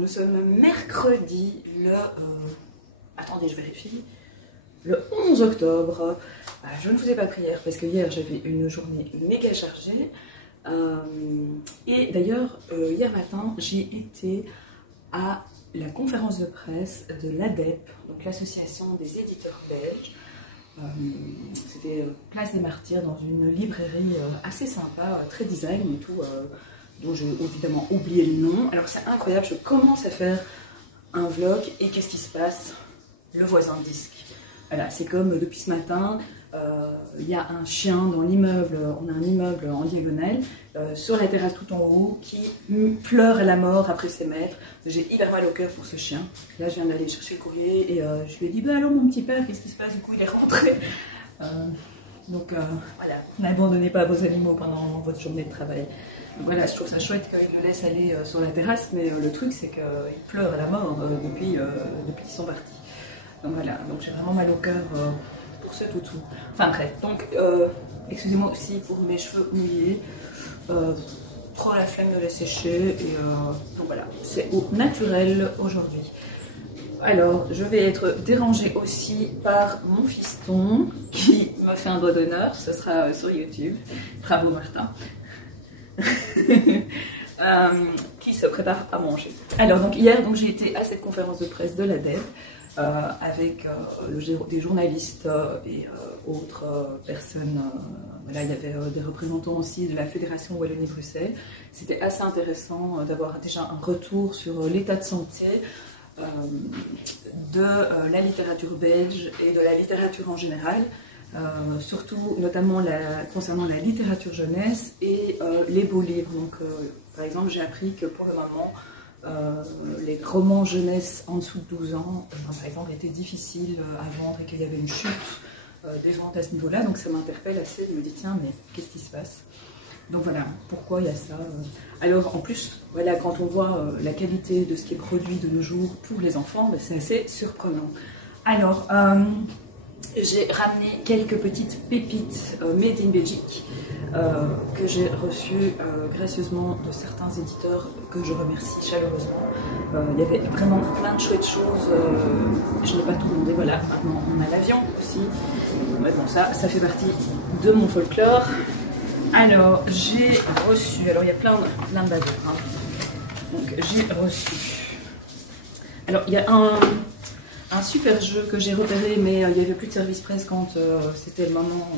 nous sommes mercredi le... attendez, je vérifie. Le 11 octobre. Je ne vous ai pas pris hier parce que hier j'avais une journée méga chargée. Et d'ailleurs, hier matin, j'ai été à la conférence de presse de l'ADEP, donc l'association des éditeurs belges. C'était Place des Martyrs dans une librairie assez sympa, très design et tout, dont j'ai évidemment oublié le nom. Alors c'est incroyable, je commence à faire un vlog et qu'est-ce qui se passe? Le voisin de disque. Voilà, c'est comme depuis ce matin, il y a un chien dans l'immeuble, on a un immeuble en diagonale, sur la terrasse tout en haut, qui pleure à la mort après ses maîtres. J'ai hyper mal au cœur pour ce chien. Là, je viens d'aller chercher le courrier et je lui ai dit, bah alors mon petit père, qu'est-ce qui se passe? Du coup, il est rentré. Donc voilà, n'abandonnez pas vos animaux pendant votre journée de travail. Donc voilà, je trouve ça chouette qu'ils le laissent aller sur la terrasse, mais le truc, c'est qu'ils pleurent à la mort depuis qu'ils sont partis. Donc voilà, donc j'ai vraiment mal au cœur pour ce toutou. Enfin bref, donc excusez-moi aussi pour mes cheveux mouillés. Trop la flemme de les sécher et donc voilà, c'est au naturel aujourd'hui. Alors, je vais être dérangée aussi par mon fiston qui me fait un doigt d'honneur, ce sera sur YouTube. Bravo Martin. Qui se prépare à manger. Alors donc hier j'ai été à cette conférence de presse de l'ADEP avec des journalistes et autres personnes. Voilà, il y avait des représentants aussi de la Fédération Wallonie-Bruxelles. C'était assez intéressant d'avoir déjà un retour sur l'état de santé de la littérature belge et de la littérature en général. Surtout notamment concernant la littérature jeunesse et les beaux livres. Donc, par exemple, j'ai appris que pour le moment, les romans jeunesse en dessous de 12 ans, par exemple, étaient difficiles à vendre et qu'il y avait une chute des ventes à ce niveau-là. Donc ça m'interpelle assez, je me dis tiens, mais qu'est-ce qui se passe? Donc voilà, pourquoi il y a ça? Alors en plus, voilà, quand on voit la qualité de ce qui est produit de nos jours pour les enfants, ben, c'est assez surprenant. Alors, j'ai ramené quelques petites pépites made in Belgique que j'ai reçues gracieusement de certains éditeurs que je remercie chaleureusement. Il y avait vraiment plein de chouettes choses. Je n'ai pas tout demandé. Voilà, maintenant on a l'avion aussi. Mais bon, ça fait partie de mon folklore. Alors, j'ai reçu. Alors, il y a plein de bavures. Hein. Donc, j'ai reçu. Alors, il y a un super jeu que j'ai repéré, mais il n'y avait plus de service presse quand c'était le moment,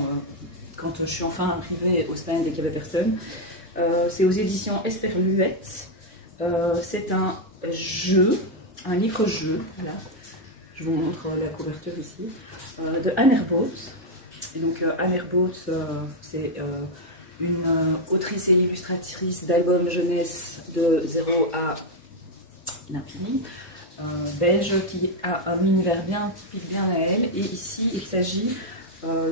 quand je suis enfin arrivée au stand et qu'il n'y avait personne. C'est aux éditions Esperluette. C'est un jeu, un livre-jeu, voilà. Je vous montre la couverture ici, de Anne Herbout. Et donc Anne Herbout, c'est une autrice et illustratrice d'albums jeunesse de 0 à l'infini. Belge qui a un univers bien typique, bien à elle. Et ici, il s'agit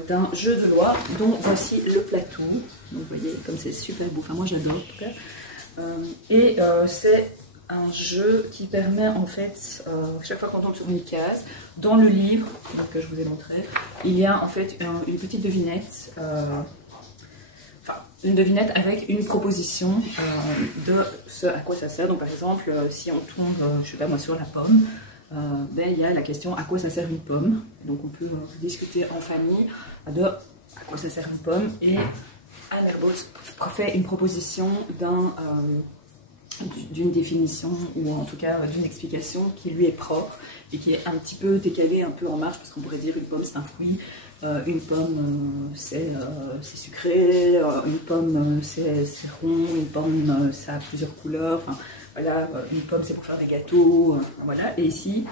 d'un jeu de loi dont voici le plateau. Donc, vous voyez, comme c'est super beau. Enfin, moi, j'adore en tout cas. C'est un jeu qui permet, en fait, chaque fois qu'on tombe sur une case, dans le livre donc, que je vous ai montré, il y a en fait une petite devinette. Une devinette avec une proposition de ce à quoi ça sert. Donc par exemple, si on tombe, je sais pas moi, sur la pomme, ben, il y a la question à quoi ça sert une pomme. Donc on peut discuter en famille de à quoi ça sert une pomme. Et Anne Herbout fait une proposition d'une définition ou en tout cas d'une explication qui lui est propre et qui est un petit peu décalée, un peu en marge, parce qu'on pourrait dire une pomme c'est un fruit. Une pomme c'est sucré, une pomme c'est rond, une pomme ça a plusieurs couleurs, enfin voilà, une pomme c'est pour faire des gâteaux, voilà. Et ici,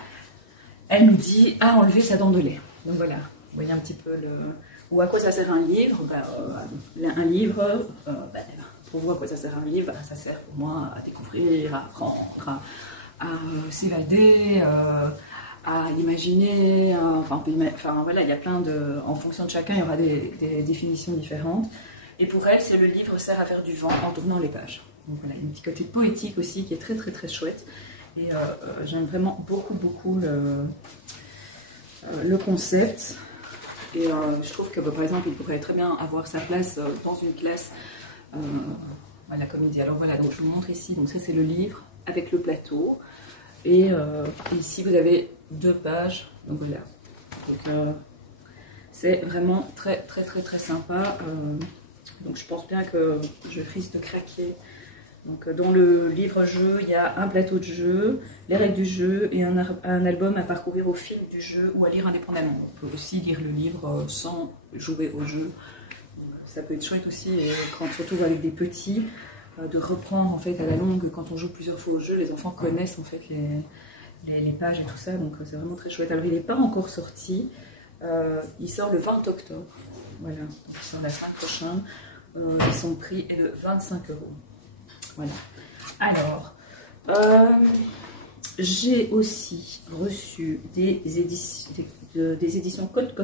elle nous dit à enlever sa dent de lait. Donc voilà, vous voyez un petit peu le... Ou à quoi ça sert un livre? Un livre, pour vous à quoi ça sert un livre? Ça sert pour moi à découvrir, à apprendre, à s'évader, à imaginer, enfin voilà, il y a plein de... En fonction de chacun, il y aura des définitions différentes. Et pour elle, c'est le livre sert à faire du vent en tournant les pages. Donc voilà, il y a un petit côté poétique aussi qui est très très très chouette. Et j'aime vraiment beaucoup le concept. Et je trouve que par exemple, il pourrait très bien avoir sa place dans une classe à la comédie. Alors voilà, donc je vous montre ici, donc ça c'est le livre avec le plateau. Et ici, vous avez 2 pages. Donc voilà. Donc, c'est vraiment très sympa. Donc je pense bien que je risque de craquer. Donc dans le livre-jeu, il y a un plateau de jeu, les règles du jeu et un album à parcourir au fil du jeu ou à lire indépendamment. On peut aussi lire le livre sans jouer au jeu. Ça peut être chouette aussi, surtout avec des petits, de reprendre en fait à la longue. Quand on joue plusieurs fois au jeu, les enfants connaissent en fait les pages et tout ça, donc c'est vraiment très chouette. Alors il n'est pas encore sorti, il sort le 20 octobre. Voilà, donc il sort la semaine prochaine. Et son prix est de 25 €. Voilà. Alors, j'ai aussi reçu des éditions Cote,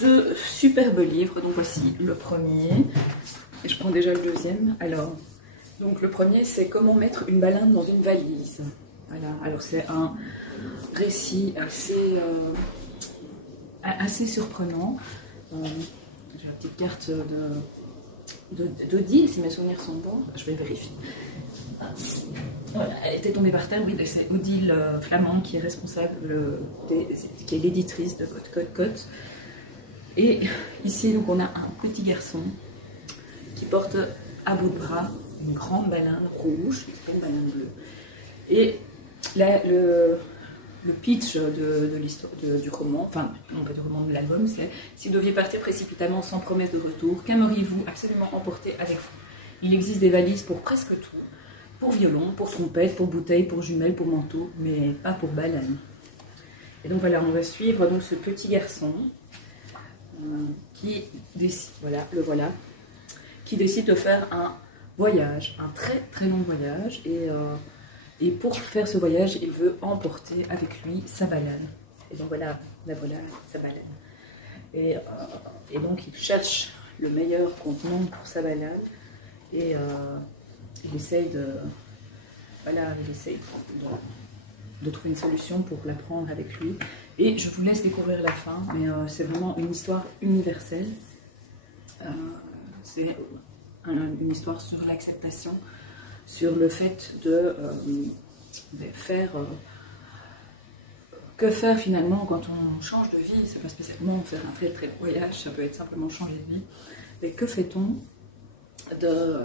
2 superbes livres. Donc voici le premier. Et je prends déjà le deuxième. Alors, donc le premier, c'est comment mettre une baleine dans une valise. Voilà. Alors c'est un récit assez surprenant. J'ai la petite carte d'Odile, si mes souvenirs sont bons. Je vais vérifier. Voilà, elle était tombée par terre, oui, c'est Odile Flamand qui est responsable, qui est l'éditrice de Cote. Et ici, donc, on a un petit garçon qui porte à bout de bras une grande baleine rouge, une baleine bleue. Et là, le pitch de l'histoire du roman, enfin non pas du roman, de l'album, c'est: si vous deviez partir précipitamment sans promesse de retour, qu'aimeriez-vous absolument emporter avec vous? Il existe des valises pour presque tout, pour violon, pour trompette, pour bouteille, pour jumelles, pour manteau, mais pas pour baleine. Et donc voilà, on va suivre donc ce petit garçon qui décide, qui décide de faire un voyage, un très long voyage, et pour faire ce voyage, il veut emporter avec lui sa baleine. Et donc voilà, sa baleine. Et donc il cherche le meilleur contenant pour sa baleine, et il essaye de trouver une solution pour la prendre avec lui. Et je vous laisse découvrir la fin, mais c'est vraiment une histoire universelle. C'est une histoire sur l'acceptation, sur le fait de faire... que faire finalement quand on change de vie? C'est pas spécialement faire un très long voyage, ça peut être simplement changer de vie. Mais que fait-on de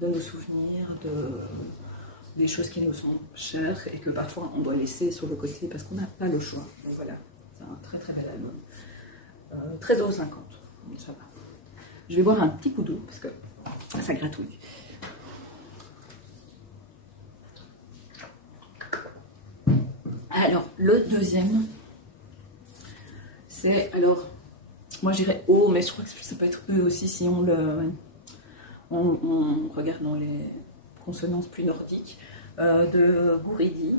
nos souvenirs, des choses qui nous sont chères et que parfois on doit laisser sur le côté parce qu'on n'a pas le choix. Donc voilà, c'est un très bel album. 13,50 €, ça va. Je vais boire un petit coup d'eau parce que ça gratouille. Alors, le deuxième, c'est, alors, moi je dirais O, mais je crois que ça peut être E aussi si on regarde dans les consonances plus nordiques, de Guridi.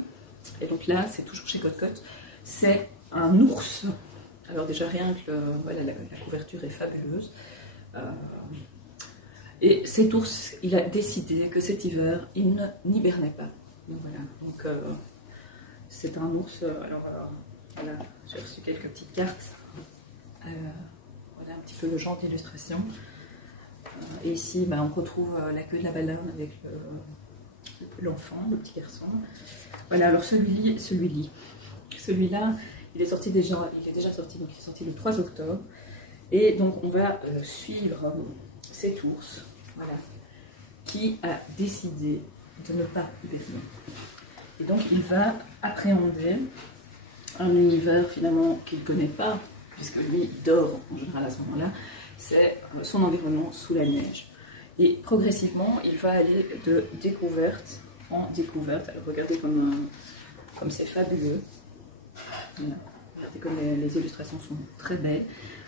Et donc là, c'est toujours chez Cote, c'est un ours. Alors déjà, rien que la couverture est fabuleuse. Et cet ours, il a décidé que cet hiver, il n'hibernait pas. Donc voilà, donc c'est un ours. Alors voilà, j'ai reçu quelques petites cartes. Voilà un petit peu le genre d'illustration. Et ici, on retrouve la queue de la baleine avec l'enfant, le petit garçon. Voilà, alors celui-là, il est déjà sorti, donc il est sorti le 3 octobre. Et donc on va suivre cet ours, voilà, qui a décidé de ne pas hiberner. Et donc il va appréhender un univers finalement qu'il ne connaît pas, puisque lui il dort en général à ce moment-là. C'est son environnement sous la neige. Et progressivement, il va aller de découverte en découverte. Alors regardez comme c'est fabuleux. Voilà. Regardez comme les illustrations sont très belles.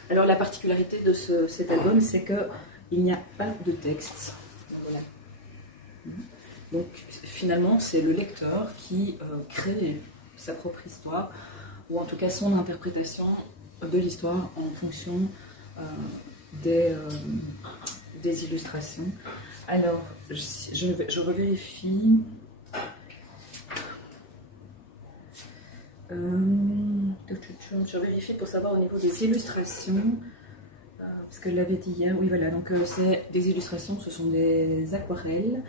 Alors la particularité de cet album, c'est qu'il n'y a pas de texte. Voilà. Donc finalement, c'est le lecteur qui crée sa propre histoire, ou en tout cas son interprétation de l'histoire en fonction des illustrations. Alors, je revérifie. Je vérifie pour savoir au niveau des illustrations, parce que je l'avais dit hier. Oui, voilà, donc c'est des illustrations, ce sont des aquarelles.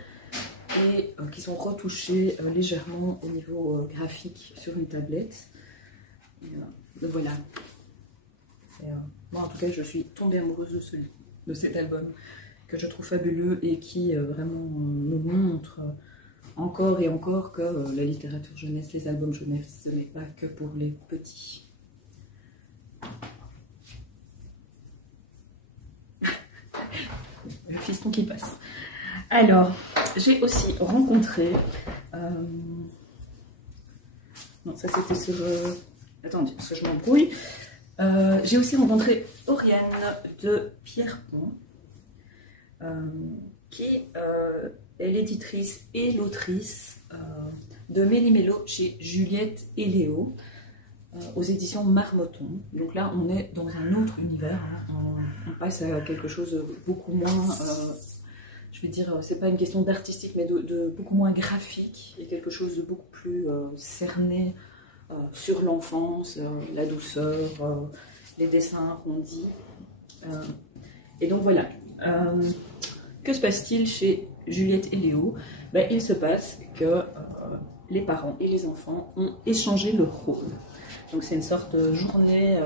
et qui sont retouchés légèrement au niveau graphique sur une tablette. Donc voilà. Moi en tout cas je suis tombée amoureuse de cet album que je trouve fabuleux et qui vraiment nous montre encore et encore que la littérature jeunesse, les albums jeunesse, ce n'est pas que pour les petits. Le fiston qui passe. Alors, j'ai aussi rencontré... non, ça c'était sur... Attendez, parce que je m'embrouille. J'ai aussi rencontré Oriane de Pierrepont, qui est l'éditrice et l'autrice de Méli-Mélo chez Juliette et Léo, aux éditions Marmotton. Donc là, on est dans un autre univers, hein. On passe à quelque chose de beaucoup moins, je vais dire, c'est pas une question d'artistique, mais de beaucoup moins graphique, et quelque chose de beaucoup plus cerné sur l'enfance, la douceur, les dessins arrondis. Et donc voilà. Que se passe-t-il chez Juliette et Léo? Ben, il se passe que les parents et les enfants ont échangé le rôle. Donc c'est une sorte de journée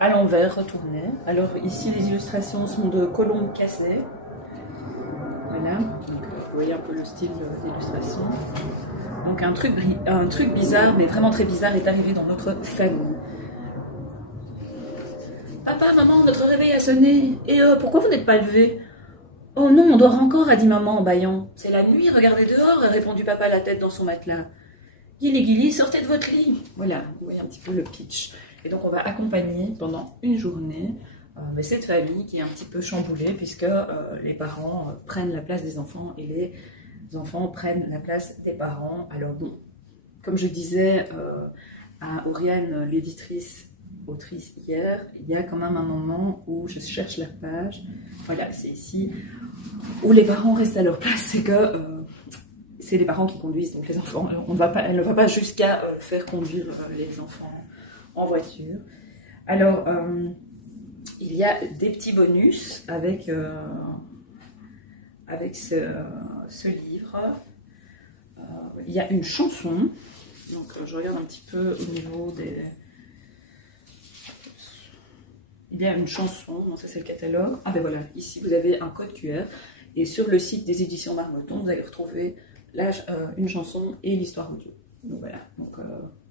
à l'envers, retournée. Alors ici les illustrations sont de Colombe Casset. Voilà, donc, vous voyez un peu le style d'illustration. Donc un truc bizarre, mais vraiment très bizarre, est arrivé dans notre famille. Papa, maman, notre réveil a sonné. Et pourquoi vous n'êtes pas levés? Oh non, on dort encore, a dit maman en bâillant. C'est la nuit, regardez dehors, a répondu papa la tête dans son matelas. Guili Guili, sortez de votre lit. Voilà, vous voyez un petit peu le pitch. Et donc on va accompagner pendant une journée cette famille qui est un petit peu chamboulée puisque les parents prennent la place des enfants et les enfants prennent la place des parents. Alors bon, comme je disais à Oriane, l'éditrice, autrice hier, il y a quand même un moment où je cherche la page. Voilà, c'est ici où les parents restent à leur place. C'est que c'est les parents qui conduisent, donc les enfants. Elle ne va pas jusqu'à faire conduire les enfants en voiture. Alors, il y a des petits bonus avec ce livre. Il y a une chanson. Donc, je regarde un petit peu au niveau des... Il y a une chanson, non, ça c'est le catalogue. Ah ben voilà, ici vous avez un code QR. Et sur le site des éditions Marmotton, vous allez retrouver une chanson et l'histoire audio. Donc voilà,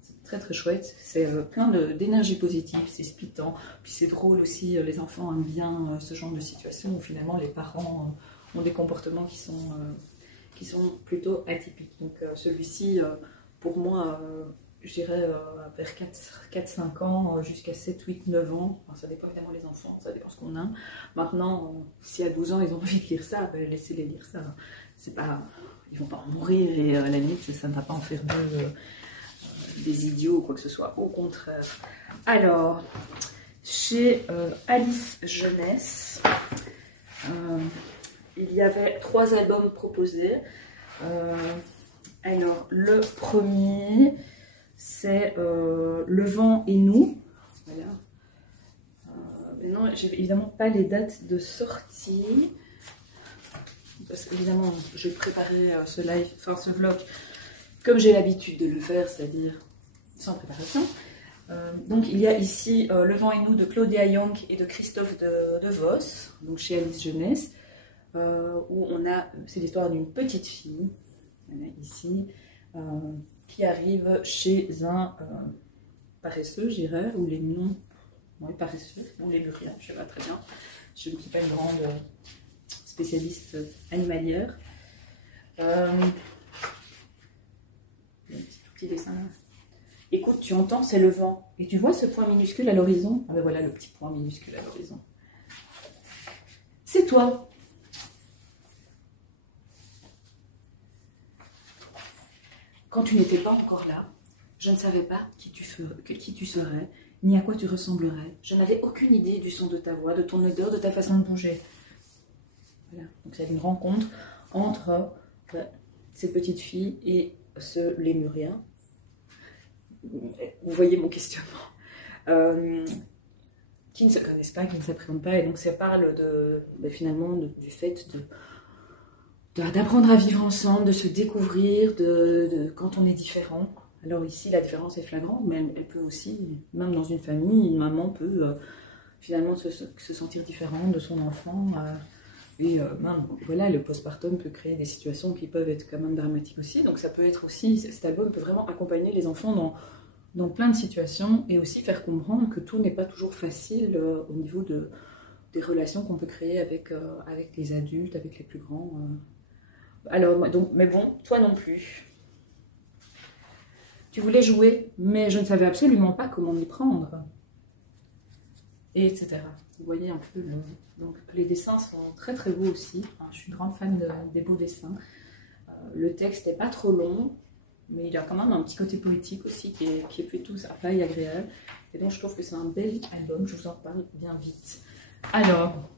c'est très très chouette, c'est plein d'énergie positive, c'est splitant, puis c'est drôle aussi, les enfants aiment bien ce genre de situation où finalement les parents ont des comportements qui sont plutôt atypiques. Donc celui-ci, pour moi, je dirais vers 4-5 ans jusqu'à 7, 8, 9 ans, enfin, ça dépend évidemment des enfants, ça dépend ce qu'on a. Maintenant, si à 12 ans ils ont envie de lire ça, ben, laissez-les lire ça. C'est pas... Ils vont pas en mourir et à la limite, ça ne va pas en faire des idiots ou quoi que ce soit. Au contraire. Alors, chez Alice Jeunesse, il y avait 3 albums proposés. Alors, le premier, c'est Le vent et nous. Voilà. Maintenant, j'ai évidemment pas les dates de sortie. Parce qu'évidemment, j'ai préparé ce live, enfin ce vlog, comme j'ai l'habitude de le faire, c'est-à-dire sans préparation. Donc il y a ici Le vent et nous de Claudia Young et de Christophe de Vos, donc chez Alice Jeunesse, où on a, c'est l'histoire d'une petite fille, voilà, ici, qui arrive chez un paresseux, je dirais, ou les noms, oui, paresseux, ou les luriens, je ne sais pas très bien, je ne suis pas une grande... spécialiste animalière. Un petit dessin. Écoute, tu entends, c'est le vent. Et tu vois ce point minuscule à l'horizon? Ah ben voilà le petit point minuscule à l'horizon. C'est toi. Quand tu n'étais pas encore là, je ne savais pas qui tu serais, ni à quoi tu ressemblerais. Je n'avais aucune idée du son de ta voix, de ton odeur, de ta façon de bouger. Voilà. Donc c'est une rencontre entre cette petite fille et ce lémurien. Vous voyez mon questionnement. Qui ne se connaissent pas, qui ne s'appréhendent pas, et donc ça parle finalement du fait d'apprendre à vivre ensemble, de se découvrir quand on est différent. Alors ici, la différence est flagrante, mais elle peut aussi, même dans une famille, une maman peut finalement se sentir différente de son enfant. Même, voilà, le postpartum peut créer des situations qui peuvent être quand même dramatiques aussi. Donc ça peut être aussi, cet album peut vraiment accompagner les enfants dans plein de situations et aussi faire comprendre que tout n'est pas toujours facile au niveau des relations qu'on peut créer avec les adultes, avec les plus grands. Alors, donc, mais bon, toi non plus. Tu voulais jouer, mais je ne savais absolument pas comment m'y prendre. Et etc. Vous voyez un peu, donc les dessins sont très très beaux aussi. Enfin, je suis une grande fan des beaux dessins. Le texte n'est pas trop long, mais il a quand même un petit côté poétique aussi qui est plutôt sympa et agréable. Et donc je trouve que c'est un bel album, je vous en parle bien vite. Alors,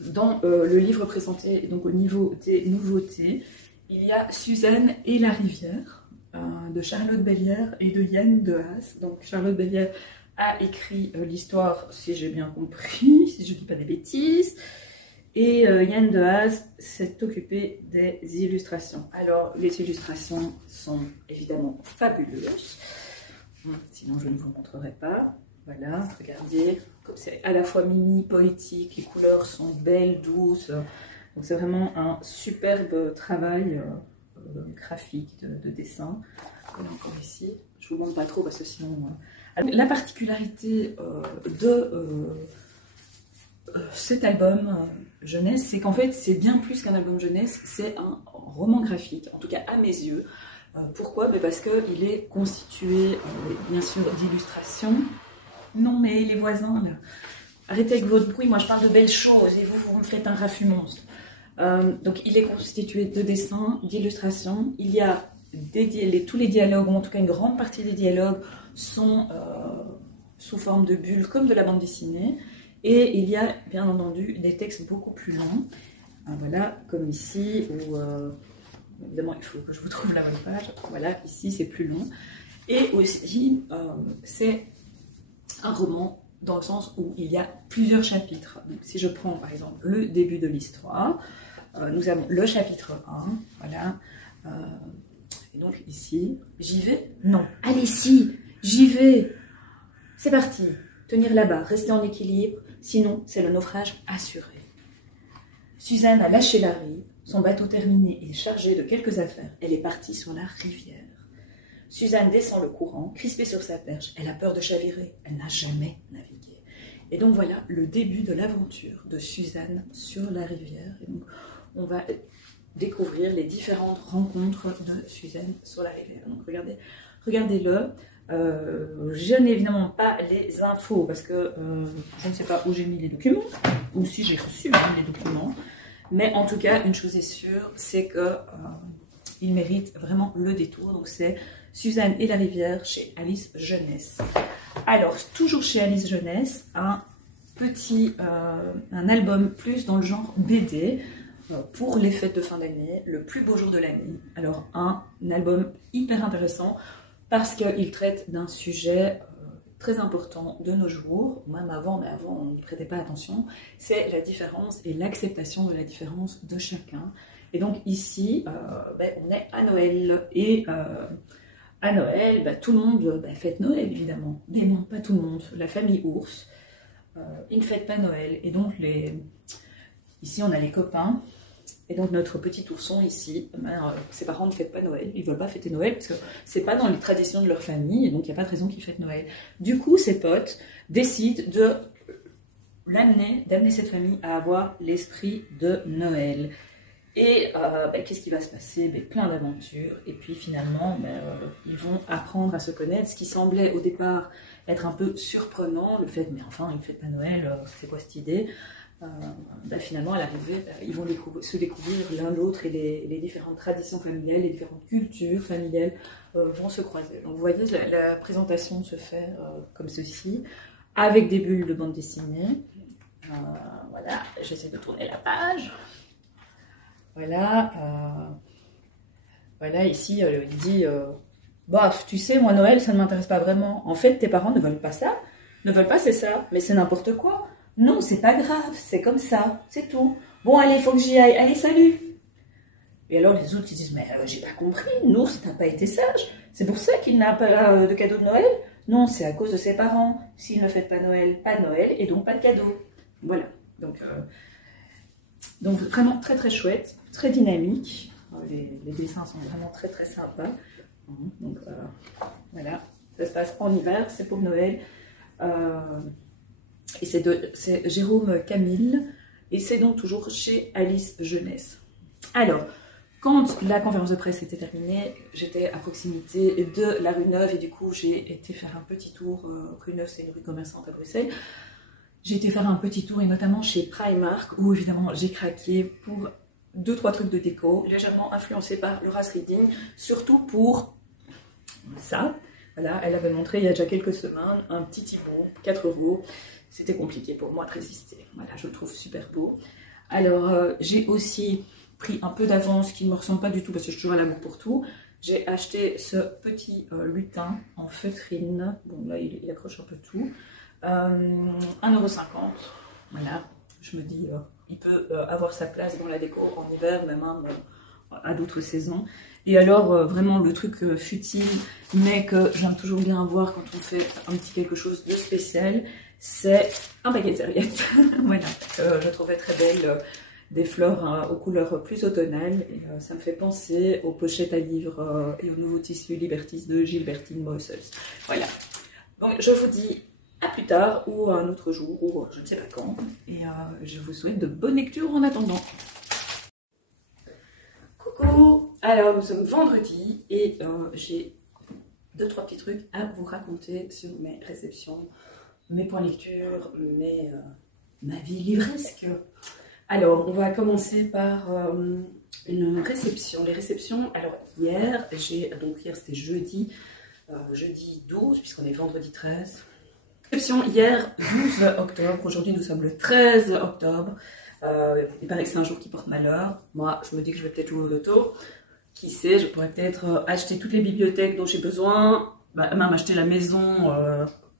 dans le livre présenté, donc au niveau des nouveautés, il y a Suzanne et la rivière, de Charlotte Bellière et de Yann Dehaze. Donc Charlotte Bellière a écrit l'histoire, si j'ai bien compris, si je ne dis pas des bêtises, et Yann Dehaze s'est occupé des illustrations. Alors les illustrations sont évidemment fabuleuses, sinon je ne vous montrerai pas. Voilà, regardez, comme c'est à la fois mimi, poétique, les couleurs sont belles, douces, donc c'est vraiment un superbe travail graphique de dessin. Voilà, encore ici, je vous montre pas trop parce que sinon... La particularité de cet album jeunesse, c'est qu'en fait c'est bien plus qu'un album jeunesse, c'est un roman graphique, en tout cas à mes yeux. Pourquoi? Parce qu'il est constitué bien sûr d'illustrations. Non mais les voisins là, arrêtez avec votre bruit, moi je parle de belles choses et vous me faites un raffut monstre. Donc il est constitué de dessins, d'illustrations. Il y a tous les dialogues, ou en tout cas une grande partie des dialogues, sont sous forme de bulles comme de la bande dessinée. Et il y a bien entendu des textes beaucoup plus longs. Voilà, comme ici, où évidemment il faut que je vous trouve la bonne page. Voilà, ici c'est plus long. Et aussi, c'est un roman dans le sens où il y a plusieurs chapitres. Donc, si je prends par exemple le début de l'histoire, nous avons le chapitre 1, voilà. Et donc ici, j'y vais? Non. Allez, si, j'y vais. C'est parti. Tenir là-bas, rester en équilibre, sinon c'est le naufrage assuré. Suzanne a lâché la rive, son bateau terminé et chargé de quelques affaires. Elle est partie sur la rivière. Suzanne descend le courant, crispée sur sa perche. Elle a peur de chavirer. Elle n'a jamais navigué. Et donc voilà le début de l'aventure de Suzanne sur la rivière. Et donc on va découvrir les différentes rencontres de Suzanne sur la rivière. Donc regardez-le. Je n'ai évidemment pas les infos parce que je ne sais pas où j'ai mis les documents ou si j'ai reçu les documents. Mais en tout cas, une chose est sûre, c'est que il mérite vraiment le détour. Donc c'est Suzanne et la rivière chez Alice Jeunesse. Alors, toujours chez Alice Jeunesse, un album plus dans le genre BD pour les fêtes de fin d'année, le plus beau jour de l'année. Alors, un album hyper intéressant parce qu'il traite d'un sujet très important de nos jours, même avant, mais avant on n'y prêtait pas attention, c'est la différence et l'acceptation de la différence de chacun. Et donc ici, on est à Noël, et à Noël, tout le monde fête Noël évidemment, mais non, pas tout le monde, la famille ours, ils ne fêtent pas Noël, et donc ici on a les copains, et donc notre petit ourson ici, ses parents ne fêtent pas Noël, ils ne veulent pas fêter Noël parce que c'est pas dans les traditions de leur famille, et donc il n'y a pas de raison qu'ils fêtent Noël. Du coup, ses potes décident d'amener cette famille à avoir l'esprit de Noël. Et qu'est-ce qui va se passer? Plein d'aventures, et puis finalement ils vont apprendre à se connaître. Ce qui semblait au départ être un peu surprenant, le fait mais enfin ils ne fêtent pas Noël, c'est quoi cette idée? Finalement à l'arrivée ils vont se découvrir l'un l'autre, et les différentes traditions familiales, les différentes cultures familiales vont se croiser. Donc vous voyez, la présentation se fait comme ceci, avec des bulles de bande dessinée. Voilà, j'essaie de tourner la page. Voilà, voilà, ici il dit bof, tu sais, moi Noël ça ne m'intéresse pas vraiment. En fait, tes parents ne veulent pas ça, c'est ça, mais c'est n'importe quoi. Non, c'est pas grave, c'est comme ça, c'est tout. Bon, allez, faut que j'y aille. Allez, salut. Et alors les autres ils disent, mais j'ai pas compris, Nours n'a pas été sage, c'est pour ça qu'il n'a pas de cadeau de Noël? Non, c'est à cause de ses parents. S'il ne fait pas Noël et donc pas de cadeau. Voilà, donc vraiment très très chouette, très dynamique. Les dessins sont vraiment très très sympas. Donc voilà, ça se passe en hiver, c'est pour Noël. Et c'est Jérôme Camille, et c'est donc toujours chez Alice Jeunesse. Alors, quand la conférence de presse était terminée, j'étais à proximité de la rue Neuve, et du coup j'ai été faire un petit tour. Rue Neuve, c'est une rue commerçante à Bruxelles. J'ai été faire un petit tour, et notamment chez Primark, où évidemment j'ai craqué pour 2-3 trucs de déco, légèrement influencés par le Ras Reading, surtout pour ça. Voilà, elle avait montré il y a déjà quelques semaines un petit Thibaut, 4 €. C'était compliqué pour moi de résister. Voilà, je le trouve super beau. Alors, j'ai aussi pris un peu d'avance qui ne me ressemble pas du tout parce que je suis toujours à l'amour pour tout. J'ai acheté ce petit lutin en feutrine. Bon, là, il accroche un peu tout. 1,50 €. Voilà, je me dis, il peut avoir sa place dans la déco en hiver, même à d'autres saisons. Et alors, vraiment, le truc futile, mais que j'aime toujours bien voir quand on fait un petit quelque chose de spécial, c'est un paquet de serviettes. Voilà, je trouvais très belle, des fleurs aux couleurs plus automnales. Et ça me fait penser aux pochettes à livres et aux nouveaux tissus Liberties de Gilbertine Mossels. Voilà, donc je vous dis à plus tard, ou un autre jour, ou je ne sais pas quand. Et je vous souhaite de bonnes lectures en attendant. Coucou! Alors, nous sommes vendredi et j'ai 2-3 petits trucs à vous raconter sur mes réceptions, mes points lecture, ma vie livresque. Alors, on va commencer par une réception. Les réceptions, alors hier c'était jeudi 12, puisqu'on est vendredi 13. Réception hier 12 octobre, aujourd'hui nous sommes le 13 octobre. Il paraît que c'est un jour qui porte malheur. Moi, je me dis que je vais peut-être jouer au loto. Qui sait, je pourrais peut-être acheter toutes les bibliothèques dont j'ai besoin, même acheter la maison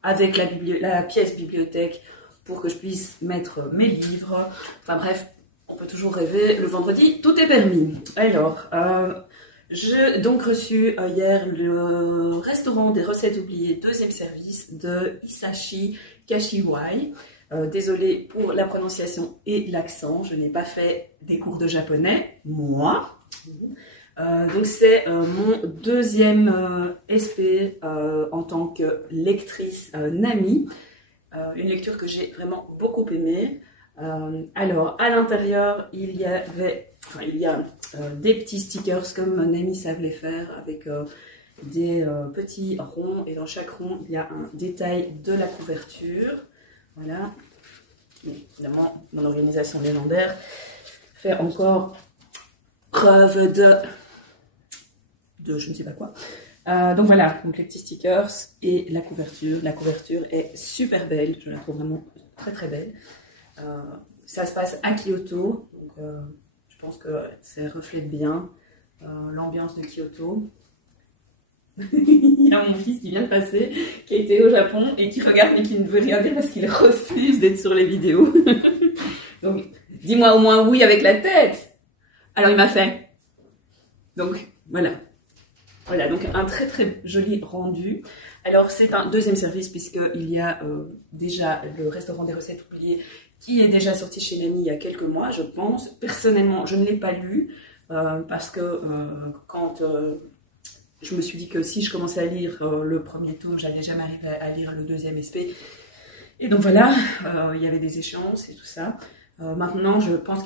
avec la pièce bibliothèque pour que je puisse mettre mes livres. Enfin bref, on peut toujours rêver. Le vendredi, tout est permis. Alors, j'ai donc reçu hier le restaurant des recettes oubliées, deuxième service de Hisashi Kashiwai. Désolée pour la prononciation et l'accent, je n'ai pas fait des cours de japonais, moi. Donc c'est mon deuxième SP en tant que lectrice Nami. Une lecture que j'ai vraiment beaucoup aimée. Alors à l'intérieur il y a des petits stickers comme Nami savent les faire, avec des petits ronds, et dans chaque rond il y a un détail de la couverture. Voilà, évidemment mon organisation légendaire fait encore preuve de je ne sais pas quoi. Donc voilà, donc les petits stickers et la couverture. La couverture est super belle, je la trouve vraiment très très belle. Ça se passe à Kyoto, donc je pense que ça reflète bien l'ambiance de Kyoto. Il y a mon fils qui vient de passer, qui a été au Japon et qui regarde mais qui ne veut rien dire parce qu'il refuse d'être sur les vidéos. Donc, dis-moi au moins oui avec la tête. Alors il m'a fait. Donc voilà. Voilà, donc un très très joli rendu. Alors c'est un deuxième service puisqu'il y a déjà le restaurant des recettes oubliées qui est déjà sorti chez Nami il y a quelques mois, je pense. Personnellement, je ne l'ai pas lu parce que quand je me suis dit que si je commençais à lire le premier tome, j'allais jamais arriver à lire le deuxième SP. Et donc voilà, il y avait des échéances et tout ça. Maintenant, je pense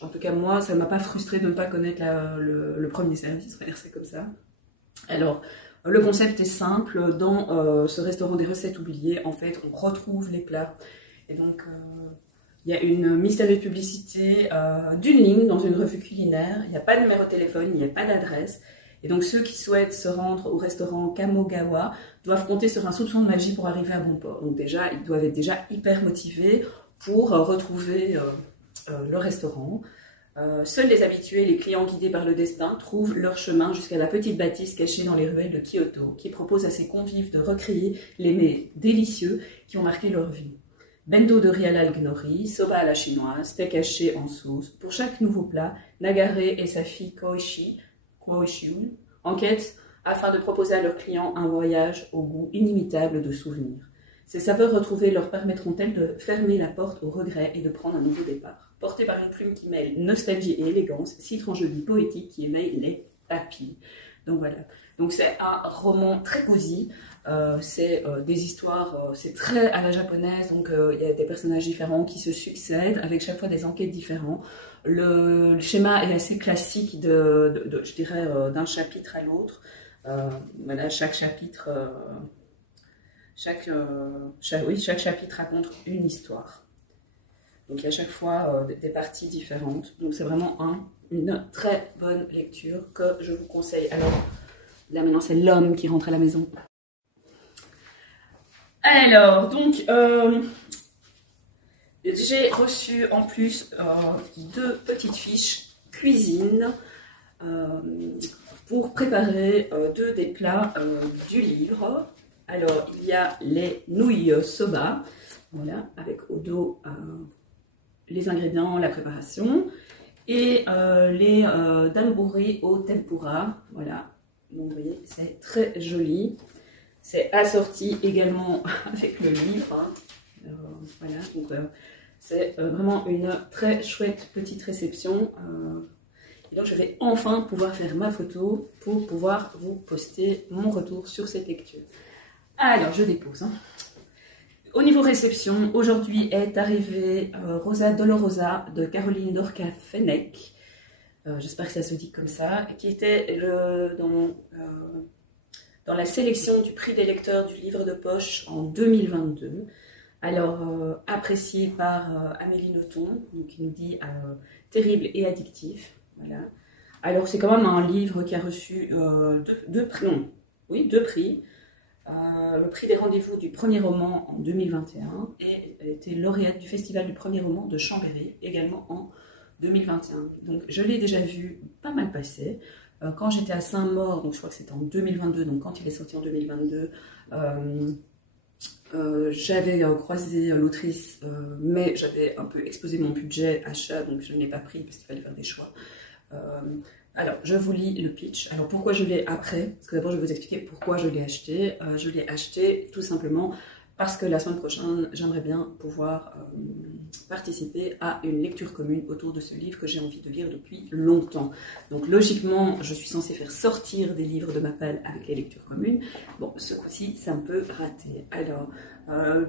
qu'en tout cas moi, ça ne m'a pas frustré de ne pas connaître le premier service, on va dire ça comme ça. Alors, le concept est simple. Dans ce restaurant des recettes oubliées, en fait, on retrouve les plats. Et donc, il y a une mystérieuse publicité d'une ligne dans une revue culinaire. Il n'y a pas de numéro de téléphone, il n'y a pas d'adresse. Et donc, ceux qui souhaitent se rendre au restaurant Kamogawa doivent compter sur un soupçon de magie pour arriver à bon port. Donc déjà, ils doivent être déjà hyper motivés pour retrouver le restaurant. Seuls les habitués, les clients guidés par le destin, trouvent leur chemin jusqu'à la petite bâtisse cachée dans les ruelles de Kyoto, qui propose à ses convives de recréer les mets délicieux qui ont marqué leur vie. bento de riz à l'algue-nori, soba à la chinoise, steak haché en sauce. Pour chaque nouveau plat, Nagare et sa fille Koichi enquêtent afin de proposer à leurs clients un voyage au goût inimitable de souvenirs. Ces saveurs retrouvées leur permettront-elles de fermer la porte au regret et de prendre un nouveau départ. Porté par une plume qui mêle nostalgie et élégance, citron joli poétique qui éveille les papilles. Donc voilà. Donc c'est un roman très cosy. C'est des histoires, c'est très à la japonaise. Donc il y a des personnages différents qui se succèdent avec chaque fois des enquêtes différentes. Le schéma est assez classique je dirais, d'un chapitre à l'autre. Voilà, chaque chapitre. Chaque chapitre raconte une histoire. Donc il y a à chaque fois des parties différentes. Donc c'est vraiment une très bonne lecture que je vous conseille. Alors là maintenant c'est l'homme qui rentre à la maison. Alors donc j'ai reçu en plus 2 petites fiches cuisine pour préparer 2 des plats du livre. Alors, il y a les nouilles soba, voilà, avec au dos les ingrédients, la préparation, et les danburi au tempura, voilà. Donc, vous voyez, c'est très joli. C'est assorti également avec le livre. Hein. Voilà, donc c'est vraiment une très chouette petite réception. Et donc, je vais enfin pouvoir faire ma photo pour pouvoir vous poster mon retour sur cette lecture. Alors, je dépose. Hein. Au niveau réception, aujourd'hui est arrivée Rosa Dolorosa de Caroline Dorca Fenech. J'espère que ça se dit comme ça. Qui était dans la sélection du prix des lecteurs du livre de poche en 2022. Alors, apprécié par Amélie Nothomb, qui nous dit terrible et addictif. Voilà. Alors, c'est quand même un livre qui a reçu 2 prix. Le prix des rendez-vous du premier roman en 2021 et était lauréate du festival du premier roman de Chambéry également en 2021. Donc je l'ai déjà vu pas mal passer. Quand j'étais à Saint-Maur, donc je crois que c'était en 2022, donc quand il est sorti en 2022, j'avais croisé l'autrice, mais j'avais un peu exposé mon budget achat, donc je ne l'ai pas pris parce qu'il fallait faire des choix. Alors, je vous lis le pitch. Alors, pourquoi je l'ai après? Parce que d'abord, je vais vous expliquer pourquoi je l'ai acheté. Je l'ai acheté tout simplement parce que la semaine prochaine, j'aimerais bien pouvoir participer à une lecture commune autour de ce livre que j'ai envie de lire depuis longtemps. Donc, logiquement, je suis censée faire sortir des livres de ma palle avec les lectures communes. Bon, ce coup-ci, c'est un peu raté. Alors,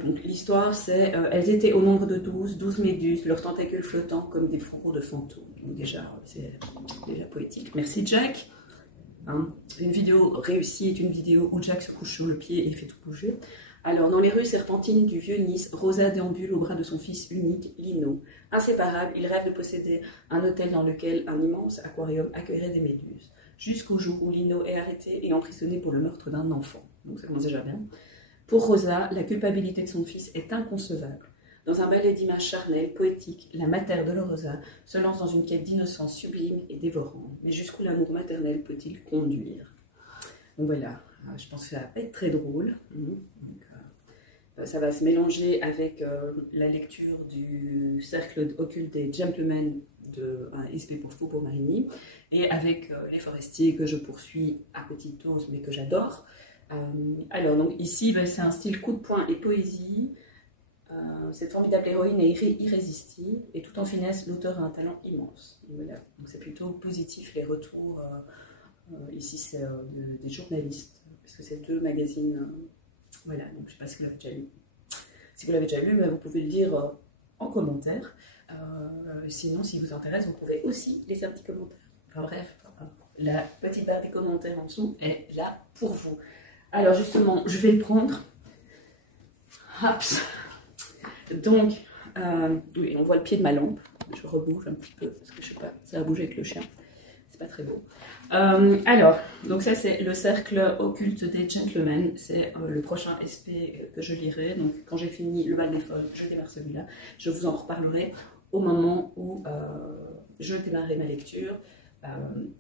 donc l'histoire, c'est elles étaient au nombre de 12 méduses, leurs tentacules flottant comme des fourreaux de fantômes. Donc déjà, c'est déjà poétique. Merci Jack. Hein, une vidéo réussie est une vidéo où Jack se couche sur le pied et fait tout bouger. Alors, dans les rues serpentines du vieux Nice, Rosa déambule au bras de son fils unique, Lino. Inséparable, il rêve de posséder un hôtel dans lequel un immense aquarium accueillerait des méduses. Jusqu'au jour où Lino est arrêté et emprisonné pour le meurtre d'un enfant. Donc ça commence déjà bien. Pour Rosa, la culpabilité de son fils est inconcevable. Dans un ballet d'images charnelles, poétiques, la Mater Dolorosa se lance dans une quête d'innocence sublime et dévorante. Mais jusqu'où l'amour maternel peut-il conduire? Donc voilà, je pense que ça va pas être très drôle. Donc, ça va se mélanger avec la lecture du cercle occulte des gentlemen de SP pour Foucault Marini et avec les forestiers que je poursuis à petite dose mais que j'adore. Alors donc ici c'est un style coup de poing et poésie. Cette formidable héroïne est irrésistible et tout en finesse l'auteur a un talent immense. Voilà. Donc c'est plutôt positif les retours. Ici c'est des journalistes parce que c'est 2 magazines. Voilà, donc je ne sais pas si vous l'avez déjà lu. Si vous l'avez déjà lu, vous pouvez le dire en commentaire. Sinon, si vous intéresse, vous pouvez aussi laisser un petit commentaire. Enfin bref, la petite barre des commentaires en dessous est là pour vous. Alors justement, je vais le prendre. Hops. Donc, oui, on voit le pied de ma lampe. Je rebouge un petit peu parce que je sais pas, ça va bouger avec le chien. C'est pas très beau. Alors, donc ça c'est le cercle occulte des gentlemen, c'est le prochain SP que je lirai. Donc quand j'ai fini le bal des folles, je démarre celui-là. Je vous en reparlerai au moment où je démarrerai ma lecture.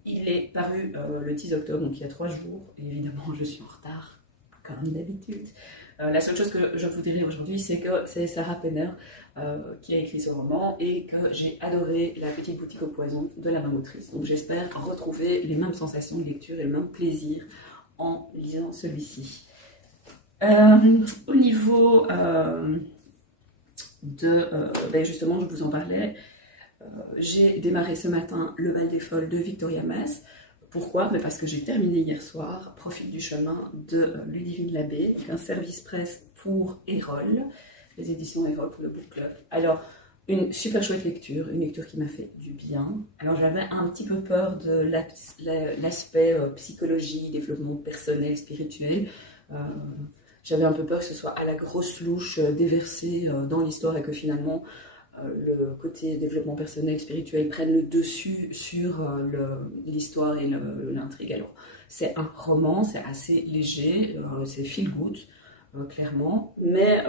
Il est paru le 10 octobre, donc il y a 3 jours. Et évidemment, je suis en retard, comme d'habitude. La seule chose que je vous dirai aujourd'hui, c'est que c'est Sarah Penner qui a écrit ce roman et que j'ai adoré La petite boutique au poison de la même autrice. Donc j'espère retrouver les mêmes sensations de lecture et le même plaisir en lisant celui-ci. Au niveau justement, je vous en parlais, j'ai démarré ce matin Le Bal des Folles de Victoria Mass. Pourquoi? Parce que j'ai terminé hier soir Profite du chemin de Ludivine Labbé, donc un service presse pour Erol, les éditions Erol pour le book club. Alors, une super chouette lecture, une lecture qui m'a fait du bien. Alors j'avais un petit peu peur de l'aspect psychologie, développement personnel, spirituel. J'avais un peu peur que ce soit à la grosse louche déversé dans l'histoire et que finalement le côté développement personnel, spirituel prenne le dessus sur l'histoire et l'intrigue. Alors, c'est un roman, c'est assez léger, c'est feel good, clairement, mais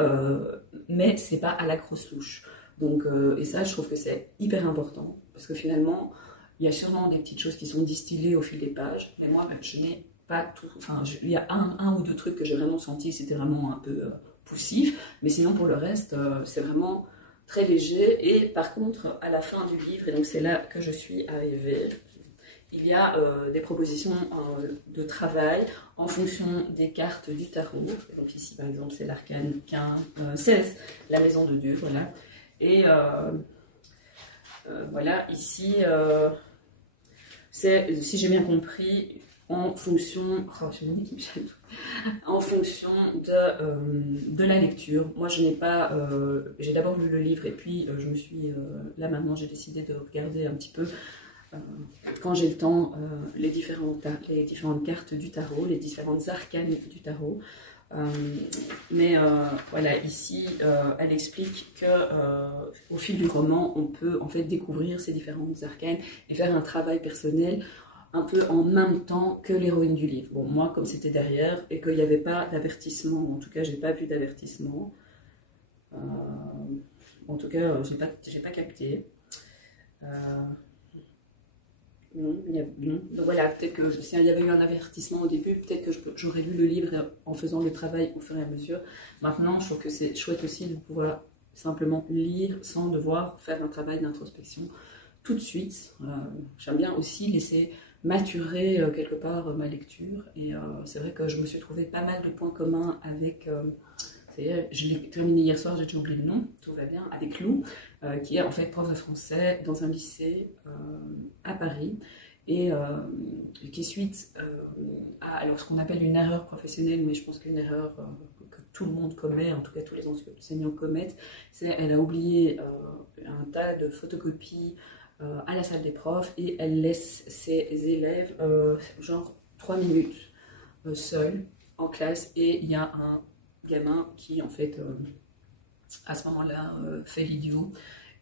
c'est pas à la grosse louche. Donc, et ça, je trouve que c'est hyper important, parce que finalement, il y a sûrement des petites choses qui sont distillées au fil des pages, mais moi, je n'ai pas tout. Enfin, il y a un ou deux trucs que j'ai vraiment senti, c'était vraiment un peu poussif, mais sinon, pour le reste, c'est vraiment très léger. Et par contre, à la fin du livre, et donc c'est là que je suis arrivée, il y a des propositions de travail en fonction des cartes du tarot. Donc ici, par exemple, c'est l'arcane 16, la maison de Dieu, voilà. Et voilà, ici, c'est, si j'ai bien compris, en fonction, en fonction de la lecture. Moi, je n'ai pas, j'ai d'abord lu le livre et puis je me suis, là maintenant, j'ai décidé de regarder un petit peu, quand j'ai le temps, les différentes cartes du tarot, les différentes arcanes du tarot. Voilà, ici, elle explique que au fil du roman, on peut en fait découvrir ces différentes arcanes et faire un travail personnel un peu en même temps que l'héroïne du livre. Bon, moi, comme c'était derrière et qu'il n'y avait pas d'avertissement, en tout cas, j'ai pas vu d'avertissement. En tout cas, j'ai pas capté. Non. Donc voilà, peut-être que s'il y avait eu un avertissement au début, peut-être que j'aurais lu le livre en faisant le travail au fur et à mesure. Maintenant, je trouve que c'est chouette aussi de pouvoir simplement lire sans devoir faire un travail d'introspection tout de suite. J'aime bien aussi laisser maturer quelque part ma lecture. Et c'est vrai que je me suis trouvé pas mal de points communs avec... je l'ai terminé hier soir, j'ai déjà oublié le nom, tout va bien, avec Lou, qui est en fait prof de français dans un lycée à Paris, et qui est suite à alors, ce qu'on appelle une erreur professionnelle, mais je pense qu'une erreur que tout le monde commet, en tout cas tous les enseignants commettent, c'est qu'elle a oublié un tas de photocopies à la salle des profs, et elle laisse ses élèves genre 3 minutes seuls en classe, et il y a un gamin qui en fait à ce moment-là fait l'idiot,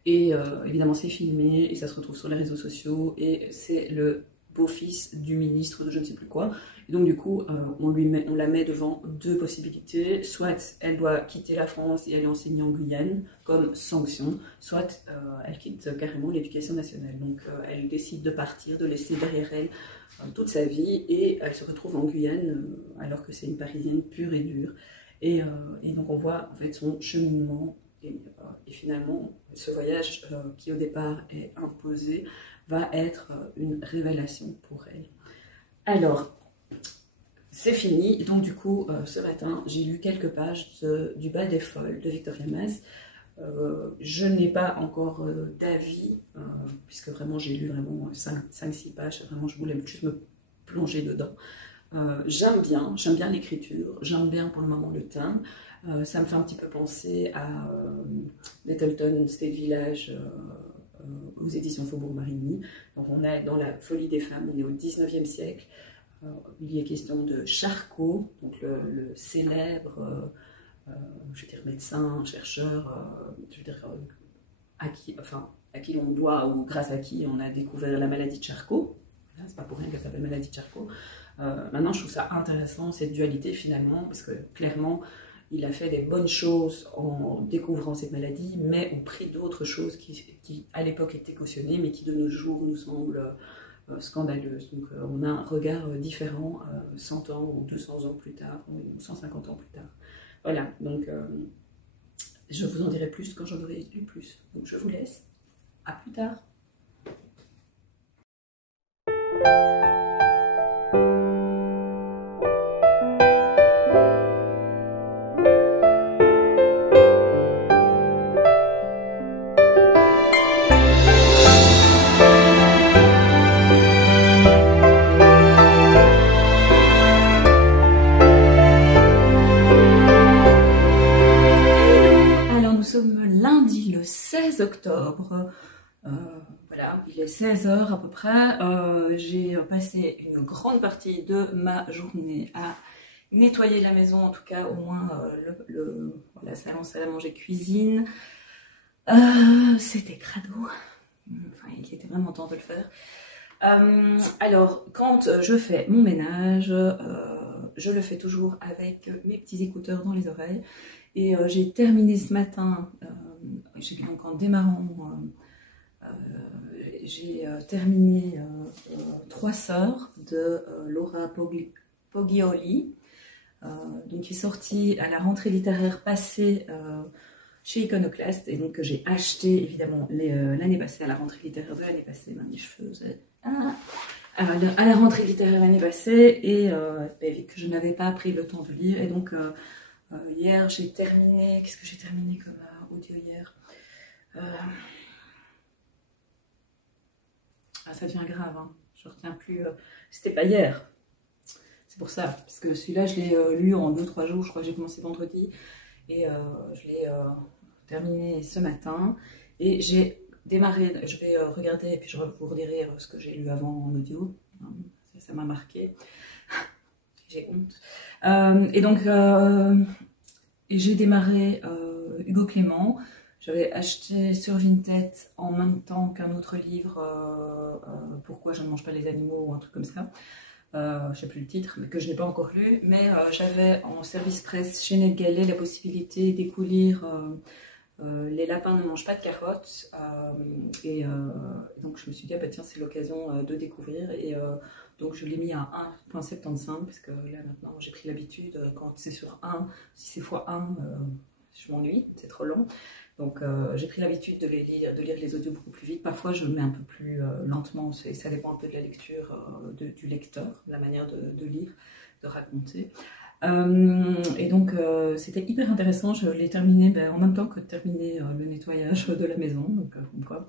et évidemment c'est filmé et ça se retrouve sur les réseaux sociaux, et c'est le beau-fils du ministre de je ne sais plus quoi, et donc du coup on la met devant deux possibilités: soit elle doit quitter la France et aller enseigner en Guyane comme sanction, soit elle quitte carrément l'éducation nationale. Donc elle décide de partir, de laisser derrière elle toute sa vie, et elle se retrouve en Guyane alors que c'est une Parisienne pure et dure. Et donc on voit en fait son cheminement, et finalement ce voyage qui au départ est imposé va être une révélation pour elle. Alors, c'est fini, donc du coup ce matin j'ai lu quelques pages du Bal des Folles de Victoria Mass. Je n'ai pas encore d'avis, puisque vraiment j'ai lu vraiment 5-6 pages, vraiment je voulais juste me plonger dedans. J'aime bien l'écriture, j'aime bien pour le moment le thème. Ça me fait un petit peu penser à Nettleton State Village aux éditions Faubourg Marigny. Donc on est dans la folie des femmes, on est au 19e siècle. Il y a question de Charcot, donc le célèbre je veux dire, médecin, chercheur, je veux dire, à qui l'on doit, ou grâce à qui on a découvert la maladie de Charcot. C'est pas pour rien qu'elle s'appelle maladie de Charcot. Maintenant, je trouve ça intéressant, cette dualité finalement, parce que clairement, il a fait des bonnes choses en découvrant cette maladie, mais au prix d'autres choses qui à l'époque étaient cautionnées, mais qui de nos jours nous semblent scandaleuses. Donc on a un regard différent 100 ans ou 200 ans plus tard, ou 150 ans plus tard. Voilà, donc je vous en dirai plus quand j'en aurai lu plus. Donc je vous laisse. À plus tard. Lundi le 16 octobre, voilà, il est 16 h à peu près. J'ai passé une grande partie de ma journée à nettoyer la maison, en tout cas au moins la salle à manger, cuisine. C'était crado, enfin il était vraiment temps de le faire. Alors quand je fais mon ménage, je le fais toujours avec mes petits écouteurs dans les oreilles. Et j'ai terminé ce matin, donc en démarrant, j'ai terminé Trois sœurs de Laura Poggioli, donc qui est sortie à la rentrée littéraire passée chez Iconoclast, et donc que j'ai acheté évidemment l'année passée, à la rentrée littéraire de l'année passée, même les cheveux, à la rentrée littéraire l'année passée, et que je n'avais pas pris le temps de lire, et donc hier j'ai terminé, qu'est-ce que j'ai terminé comme audio hier? Ça devient grave, hein. Je retiens plus, c'était pas hier, c'est pour ça, parce que celui-là je l'ai lu en 2-3 jours, je crois que j'ai commencé vendredi, et je l'ai terminé ce matin, et j'ai démarré, je vais regarder, et puis je vous redirai ce que j'ai lu avant en audio, ça m'a marqué. J'ai honte. Et donc, j'ai démarré Hugo Clément. J'avais acheté sur Vinted en même temps qu'un autre livre, Pourquoi je ne mange pas les animaux, ou un truc comme ça. Je ne sais plus le titre, mais que je n'ai pas encore lu. Mais j'avais en service presse chez NetGalley la possibilité d'écoulir Les lapins ne mangent pas de carottes. Et donc, je me suis dit, ah bah tiens, c'est l'occasion de découvrir. Et donc je l'ai mis à 1,75 parce que là maintenant j'ai pris l'habitude, quand c'est sur 1, si c'est x1, je m'ennuie, c'est trop long. Donc j'ai pris l'habitude de lire les audios beaucoup plus vite. Parfois je mets un peu plus lentement, et ça dépend un peu de la lecture du lecteur, de la manière de lire, de raconter. Et donc c'était hyper intéressant, je l'ai terminé en même temps que de terminer le nettoyage de la maison, donc comme quoi.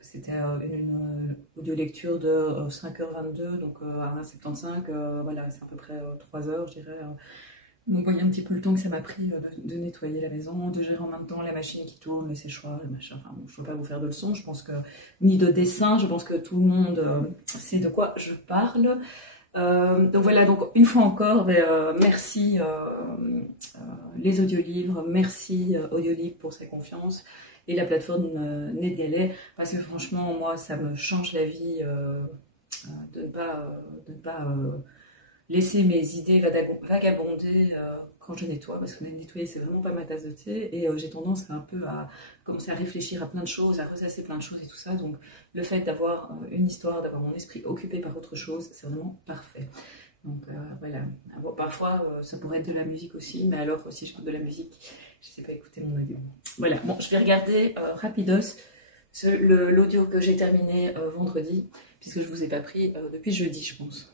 C'était une audio lecture de 5h22, donc à 1,75, voilà, c'est à peu près 3 heures, je dirais. Donc, vous voyez un petit peu le temps que ça m'a pris de nettoyer la maison, de gérer en même temps la machine qui tourne, les séchoirs, les machins. Enfin, bon, je ne veux pas vous faire de leçons, je pense que, ni de dessin, je pense que tout le monde sait de quoi je parle. Donc voilà, donc une fois encore, merci les audiolivres, merci Audiolib pour sa confiance, et la plateforme NetGalley, parce que franchement, moi, ça me change la vie de ne pas laisser mes idées vagabonder quand je nettoie, parce que nettoyer, c'est vraiment pas ma tasse de thé, et j'ai tendance un peu à commencer à réfléchir à plein de choses, à ressasser plein de choses et tout ça, donc le fait d'avoir une histoire, d'avoir mon esprit occupé par autre chose, c'est vraiment parfait. Donc voilà, parfois ça pourrait être de la musique aussi, mais alors si j'écoute de la musique, je ne sais pas écouter mon audio. Voilà, bon, je vais regarder rapidos l'audio que j'ai terminé vendredi, puisque je ne vous ai pas pris depuis jeudi, je pense.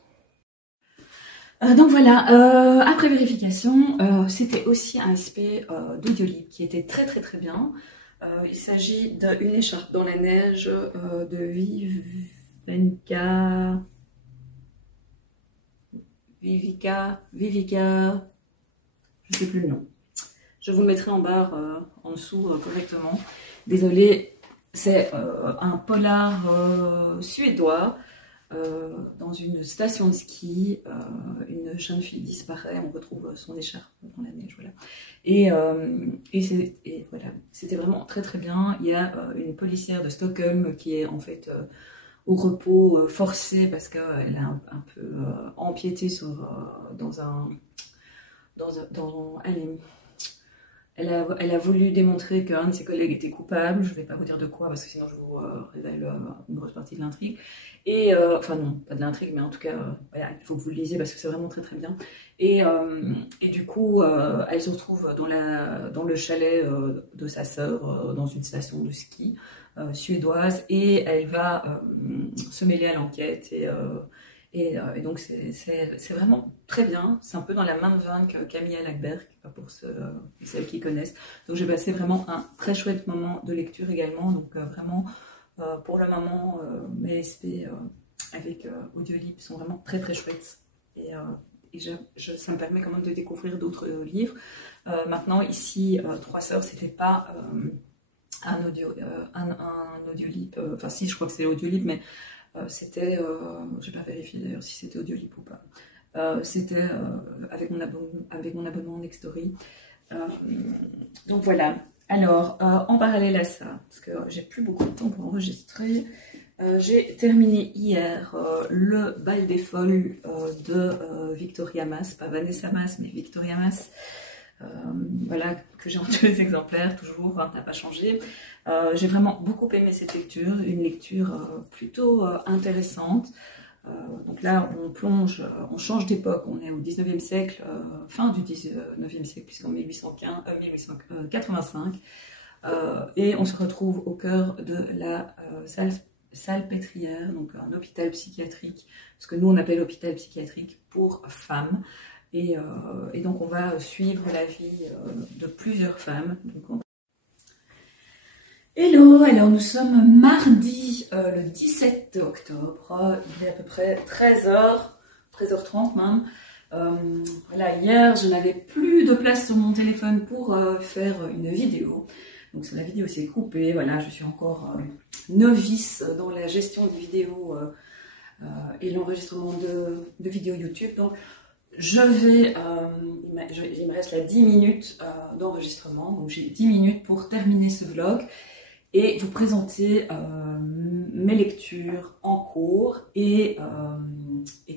Donc voilà, après vérification, c'était aussi un aspect d'Audiolib qui était très très très bien. Il s'agit d'une écharpe dans la neige de Vivica, je ne sais plus le nom. Je vous le mettrai en barre en dessous correctement. Désolée, c'est un polar suédois. Dans une station de ski, une jeune fille disparaît, on retrouve son écharpe dans la neige, voilà. Et voilà, c'était vraiment très très bien. Il y a une policière de Stockholm qui est en fait au repos forcé parce qu'elle a un peu empiété sur, elle a voulu démontrer qu'un de ses collègues était coupable. Je ne vais pas vous dire de quoi, parce que sinon je vous révèle une grosse partie de l'intrigue. Et, enfin non, pas de l'intrigue, mais en tout cas, voilà, il faut que vous le lisiez parce que c'est vraiment très très bien. Et du coup, elle se retrouve dans le chalet de sa sœur, dans une station de ski suédoise, et elle va se mêler à l'enquête. Et donc c'est vraiment très bien. C'est un peu dans la même veine que Camilla Lackberg, pour celles qui connaissent. Donc j'ai passé vraiment un très chouette moment de lecture également. Donc vraiment, pour le moment, mes SP avec Audiolib sont vraiment très très chouettes. Et ça me permet quand même de découvrir d'autres livres. Maintenant, ici, Trois Sœurs, c'était pas un Audiolib. Enfin si, je crois que c'est Audiolib, mais c'était, je n'ai pas vérifié d'ailleurs si c'était Audiolib ou pas, c'était avec mon abonnement Nextory. Donc voilà. Alors, en parallèle à ça, parce que j'ai plus beaucoup de temps pour enregistrer, j'ai terminé hier le bal des folles de Victoria Mass, pas Vanessa Mass, mais Victoria Mass. Voilà, que j'ai en 2 exemplaires, toujours, hein, ça n'a pas changé. J'ai vraiment beaucoup aimé cette lecture, une lecture plutôt intéressante. Donc là, on change d'époque, on est au 19e siècle, fin du 19e siècle, puisqu'en 1885, et on se retrouve au cœur de la Salpêtrière, donc un hôpital psychiatrique, ce que nous on appelle hôpital psychiatrique pour femmes. Et donc on va suivre la vie de plusieurs femmes. Donc Hello, alors nous sommes mardi le 17 octobre, il est à peu près 13h30 même. Voilà, hier je n'avais plus de place sur mon téléphone pour faire une vidéo. Donc la vidéo s'est coupée, voilà, je suis encore novice dans la gestion de vidéos et l'enregistrement de vidéos YouTube. Donc il me reste là 10 minutes d'enregistrement, donc j'ai 10 minutes pour terminer ce vlog et vous présenter mes lectures en cours et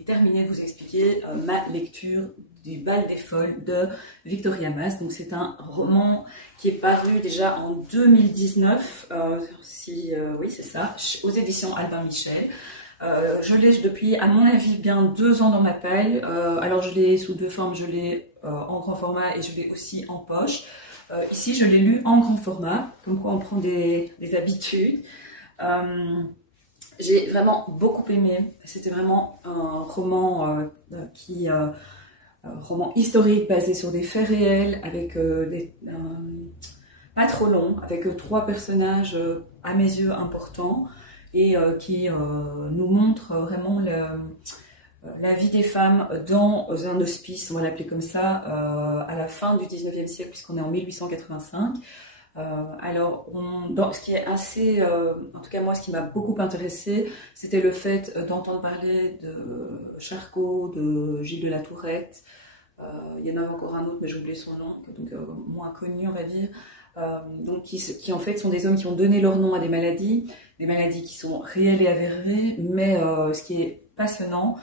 terminer de vous expliquer ma lecture du bal des folles de Victoria Mass. Donc c'est un roman qui est paru déjà en 2019, oui c'est ça, aux éditions Albin Michel. Je l'ai depuis, à mon avis, bien 2 ans dans ma palle. Alors je l'ai sous 2 formes, je l'ai en grand format et je l'ai aussi en poche. Ici, je l'ai lu en grand format, comme quoi on prend des habitudes. J'ai vraiment beaucoup aimé. C'était vraiment un roman roman historique basé sur des faits réels, avec pas trop long, avec 3 personnages à mes yeux importants et qui nous montre vraiment la vie des femmes dans un hospice, on va l'appeler comme ça, à la fin du 19e siècle, puisqu'on est en 1885. Alors, ce qui est assez, en tout cas moi, ce qui m'a beaucoup intéressé, c'était le fait d'entendre parler de Charcot, de Gilles de la Tourette. Il y en a encore un autre, mais j'ai oublié son nom, donc moins connu, on va dire. Donc qui en fait sont des hommes qui ont donné leur nom à des maladies qui sont réelles et avérées, mais ce qui est passionnant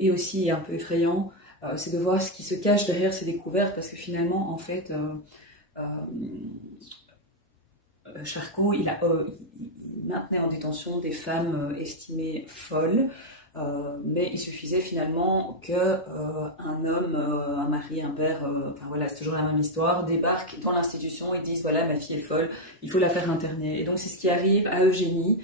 et aussi un peu effrayant, c'est de voir ce qui se cache derrière ces découvertes, parce que finalement, en fait, Charcot, il maintenait en détention des femmes estimées folles, mais il suffisait finalement que un homme, un mari, un père, enfin voilà, c'est toujours la même histoire, débarque dans l'institution et disent voilà, ma fille est folle, il faut la faire interner. Et donc c'est ce qui arrive à Eugénie.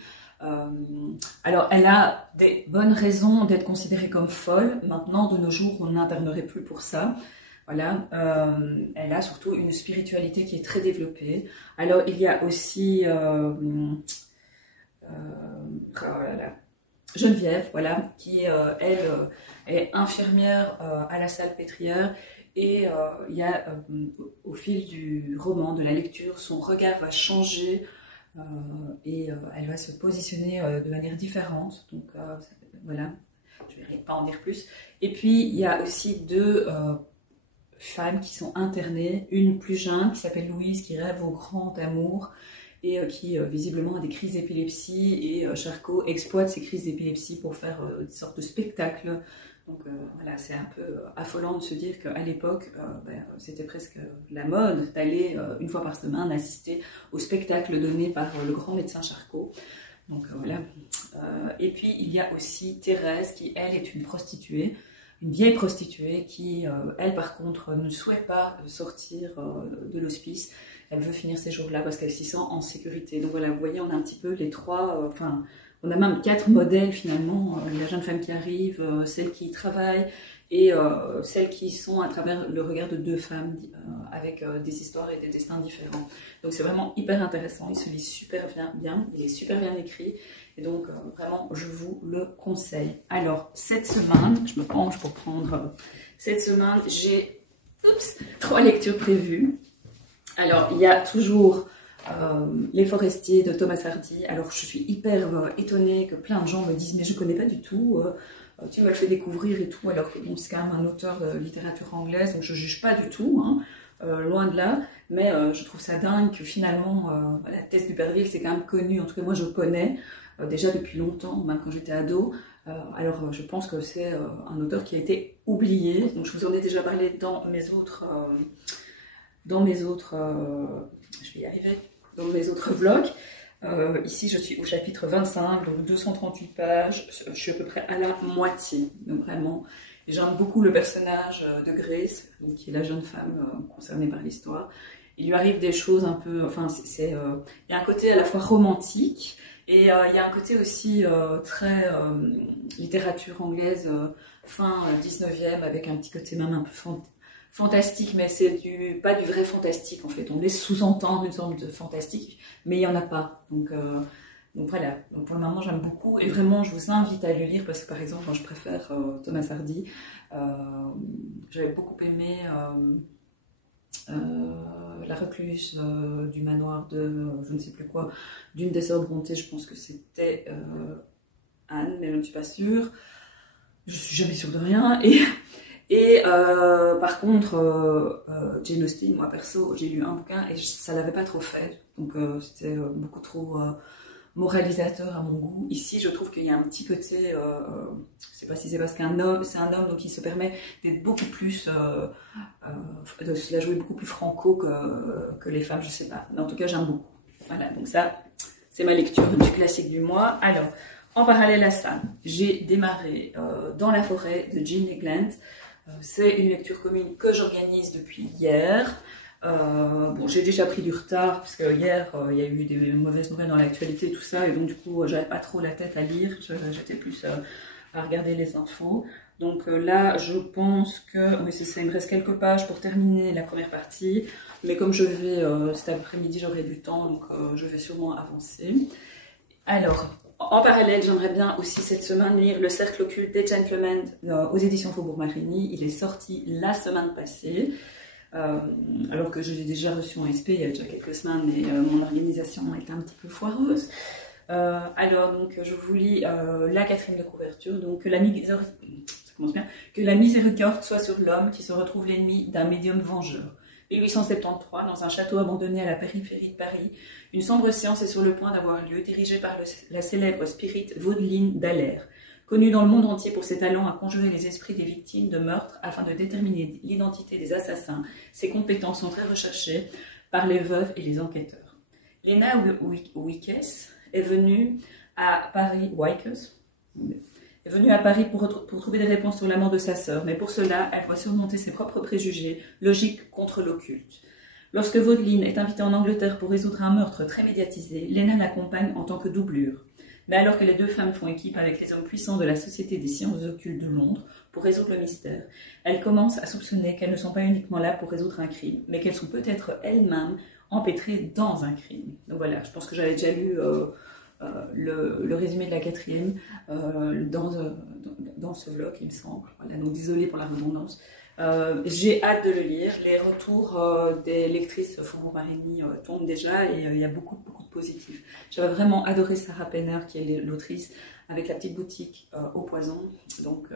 Alors elle a des bonnes raisons d'être considérée comme folle. Maintenant, de nos jours, on n'internerait plus pour ça. Voilà, elle a surtout une spiritualité qui est très développée. Alors il y a aussi Geneviève, voilà, qui elle est infirmière à la Salpêtrière, et il y a au fil du roman, de la lecture, son regard va changer et elle va se positionner de manière différente. Donc voilà, je ne vais pas en dire plus. Et puis il y a aussi 2 femmes qui sont internées, une plus jeune qui s'appelle Louise, qui rêve au grand amour et qui visiblement a des crises d'épilepsie, et Charcot exploite ces crises d'épilepsie pour faire une sorte de spectacle Donc voilà, c'est un peu affolant de se dire qu'à l'époque, c'était presque la mode d'aller une fois par semaine assister au spectacle donné par le grand médecin Charcot. Donc voilà. Et puis il y a aussi Thérèse qui, elle, est une prostituée, une vieille prostituée qui, elle, par contre, ne souhaite pas sortir de l'hospice. Elle veut finir ses jours là parce qu'elle s'y sent en sécurité. Donc voilà, vous voyez, on a un petit peu les trois, on a même 4 modèles finalement, la jeune femme qui arrive, celle qui travaille et celles qui sont à travers le regard de 2 femmes avec des histoires et des destins différents. Donc c'est vraiment hyper intéressant, il se lit super bien, il est super bien écrit et donc vraiment je vous le conseille. Alors cette semaine, je me penche pour prendre, cette semaine j'ai 3 lectures prévues. Alors il y a toujours Les Forestiers de Thomas Hardy. Alors je suis hyper étonnée que plein de gens me disent mais je connais pas du tout, tu me le fais découvrir et tout, alors que bon, c'est quand même un auteur de littérature anglaise, donc je juge pas du tout, hein, loin de là, mais je trouve ça dingue que finalement la Tess d'Uberville c'est quand même connu, en tout cas moi je connais déjà depuis longtemps, même quand j'étais ado. Alors je pense que c'est un auteur qui a été oublié, donc je vous en ai déjà parlé dans mes autres je vais y arriver, dans mes autres vlogs. Ici, je suis au chapitre 25, donc 238 pages. Je suis à peu près à la moitié, donc vraiment. J'aime beaucoup le personnage de Grace, donc, qui est la jeune femme concernée par l'histoire. Il lui arrive des choses un peu... il y a un côté à la fois romantique, et il y a un côté aussi très littérature anglaise, fin 19e, avec un petit côté même un peu fantastique, mais c'est pas du vrai fantastique en fait. On laisse sous-entendre une sorte de fantastique, mais il n'y en a pas. Donc voilà, donc pour le moment j'aime beaucoup et vraiment je vous invite à le lire parce que par exemple moi, je préfère Thomas Hardy. J'avais beaucoup aimé La recluse du manoir de je ne sais plus quoi, d'une des sœurs Brontë, je pense que c'était Anne, mais je ne suis pas sûre. Je suis jamais sûre de rien. Et par contre, Jane Austen, moi perso, j'ai lu un bouquin et ça l'avait pas trop fait. Donc c'était beaucoup trop moralisateur à mon goût. Ici, je trouve qu'il y a un petit côté, je sais pas si c'est parce qu'un homme, c'est un homme, donc il se permet d'être beaucoup plus, de se la jouer beaucoup plus franco que les femmes, je sais pas. Mais en tout cas, j'aime beaucoup. Voilà, donc ça, c'est ma lecture du classique du mois. Alors, en parallèle à ça, j'ai démarré Dans la forêt de Jean Legland. C'est une lecture commune que j'organise depuis hier. Bon, j'ai déjà pris du retard parce que hier il y a eu des mauvaises nouvelles dans l'actualité, tout ça, et donc du coup j'avais pas trop la tête à lire, j'étais plus à regarder les infos. Donc là, je pense que oui, c'est ça, il me reste quelques pages pour terminer la première partie, mais comme je vais cet après-midi, j'aurai du temps, donc je vais sûrement avancer. Alors, en parallèle, j'aimerais bien aussi cette semaine lire Le Cercle occulte des Gentlemen aux éditions Faubourg-Marigny. Il est sorti la semaine passée, alors que je l'ai déjà reçu en SP il y a déjà quelques semaines, et mon organisation était un petit peu foireuse. Alors, donc, je vous lis la 4e de couverture. Donc, que la miséricorde soit sur l'homme qui se retrouve l'ennemi d'un médium vengeur. 1873, dans un château abandonné à la périphérie de Paris, une sombre séance est sur le point d'avoir lieu, dirigée par la célèbre spirit Vaudeline Dallaire, connue dans le monde entier pour ses talents à conjurer les esprits des victimes de meurtres afin de déterminer l'identité des assassins. Ses compétences sont très recherchées par les veuves et les enquêteurs. Lena Wickes est venue à Paris, pour trouver des réponses sur la mort de sa sœur, mais pour cela, elle doit surmonter ses propres préjugés, logiques contre l'occulte. Lorsque Vaudeline est invitée en Angleterre pour résoudre un meurtre très médiatisé, Lena l'accompagne en tant que doublure. Mais alors que les 2 femmes font équipe avec les hommes puissants de la Société des sciences occultes de Londres pour résoudre le mystère, elle commence à soupçonner qu'elles ne sont pas uniquement là pour résoudre un crime, mais qu'elles sont peut-être elles-mêmes empêtrées dans un crime. Donc voilà, je pense que j'avais déjà lu le résumé de la 4e dans ce vlog, il me semble. Voilà, donc désolée pour la redondance. J'ai hâte de le lire. Les retours des lectrices Faubourg-Marigny tombent déjà et il y a beaucoup de positifs. J'avais vraiment adoré Sarah Penner, qui est l'autrice, avec la petite boutique au poison. Donc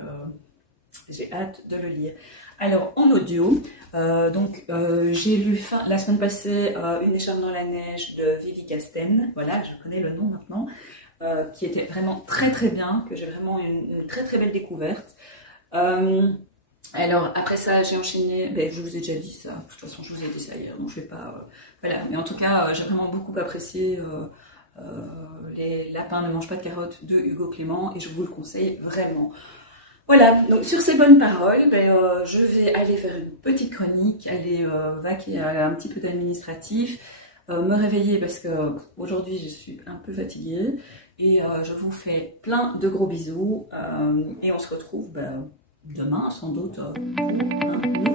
j'ai hâte de le lire. Alors en audio, j'ai lu la semaine passée Une écharpe dans la neige de Vivi Gasten. Voilà, je connais le nom maintenant. Qui était vraiment très bien, que j'ai vraiment une très belle découverte. Alors après ça j'ai enchaîné, ben, je vous ai déjà dit ça, de toute façon je vous ai dit ça hier, donc je vais pas... voilà, mais en tout cas j'ai vraiment beaucoup apprécié Les lapins ne mangent pas de carottes de Hugo Clément et je vous le conseille vraiment. Voilà, donc sur ces bonnes paroles, ben, je vais aller faire une petite chronique, aller vaquer à un petit peu d'administratif, me réveiller parce que aujourd'hui je suis un peu fatiguée et je vous fais plein de gros bisous et on se retrouve ben, demain sans doute pour un nouveau